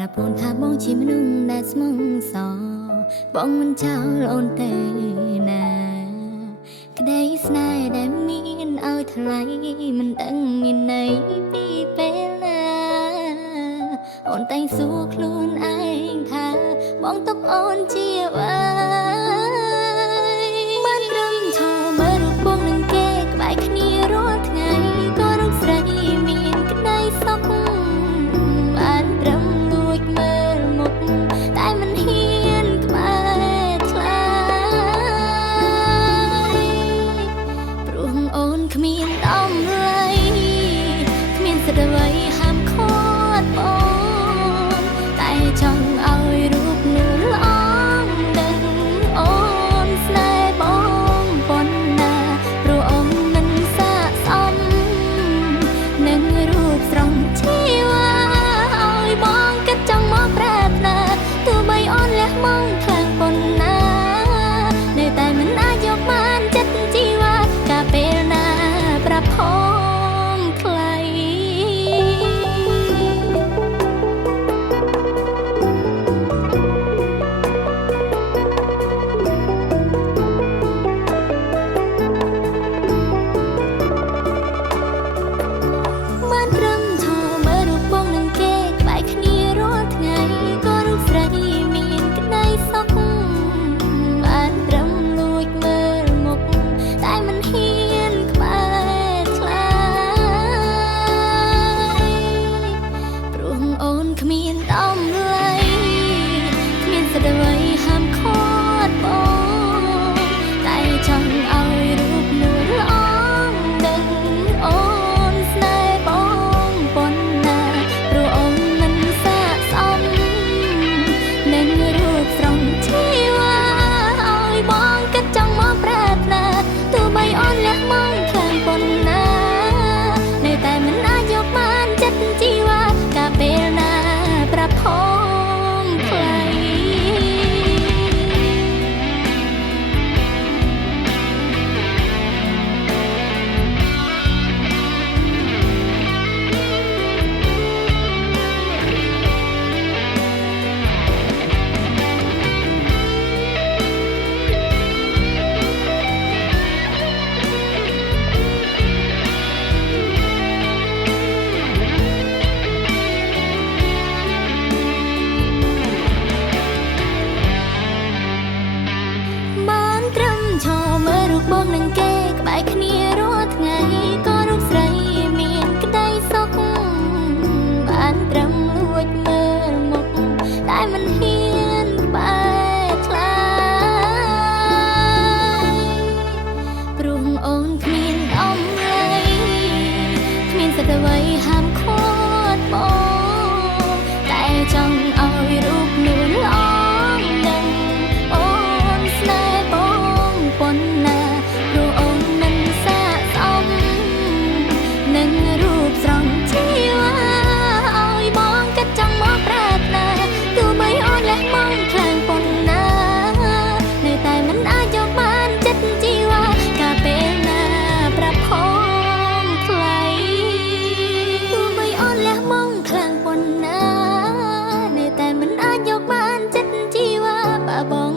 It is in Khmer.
ប្រពន្ធថាបងជាមនុស្សដែលស្មងសបងមិនចោលអូនទេណាក្តីស្នេហ៍ដែលមានឲ្យថ្លៃមិនដឹងមានន័យពីពេលណាអូនតែងសួរខ្លួនឯងថាបងទុកអូនជាអ្វីបានត្រឹមថោមើលរូបបងនឹងគេក្បែរគ្នារាល់ថ្ងៃក៏រូបស្រីមានក្តីសុខបានត្រឹមលួចមើលមុខតែមិនហ៊ានក្បែរខ្លាយព្រោះអូនគ្មានតម្លៃគ្មានសិទ្ធិអ្វីហាមឃាត់បងតែចង់ឲ្យរូបនោះល្អដឹងអូនស្នេហ៍បងប៉ុណ្ណាព្រោះអូនមិនស័ក្តិសមនឹងរូបស្រស់ជីវ៉ាឲ្យបងគិតចង់មកប្រាថ្នាទោះបីអូនលះមកខ្លាំងប៉ុណ្ណានៅតែមិនអាចយកបានចិត្តជីវ៉ាកាលពេលណាប្រាប់ផងខ្លីបានត្រឹមថោមើលរូបបងនឹងគេក្បែរគ្នារាល់ថ្ងៃក៏រូបស្រីមានក្តីសុខបានត្រឹមលួចមើលមុខតែមិនហ៊ានក្បែរខ្លាយព្រោះអូនគ្មានតម្លៃគ្មានសិទ្ធិអ្វីហាមឃាត់បងតែចង់ឲ្យរូបនោះល្អដឹងអូនស្នេហ៍បងប៉ុណ្ណាព្រោះអូនមិនស័ក្តិសមនឹងរូបស្រស់ជីវ៉ាឲ្យបងគិតចង់មកប្រាថ្នាទោះបីអូនលះមកខ្លាំងប៉ុណ្ណានៅតែមិនអាចយកបានចិត្តជីវ៉ាកាលពេលណាប្រាប់ផងខ្លីបានត្រឹមឈរមើលរូបបងនឹងគេក្បែរគ្នារាល់ថ្ងៃក៏រូបស្រីមានក្តីសុខបានត្រឹមលួចមើលមុខតែមិនហ៊ានក្បែរខ្លាយព្រោះអូនគ្មានតម្លៃគ្មានសិទ្ធិអ្វីហាមឃាត់បងតែចង់ឲ្យរូបនោះល្អដឹងអូនស្នេហ៍បងប៉ុណ្ណាព្រោះអូនមិនស័ក្តិសមនឹងរូបស្រស់ជីវ៉ាឲ្យបងគិតចង់មកប្រាថ្នាទោះបីអូនលះមក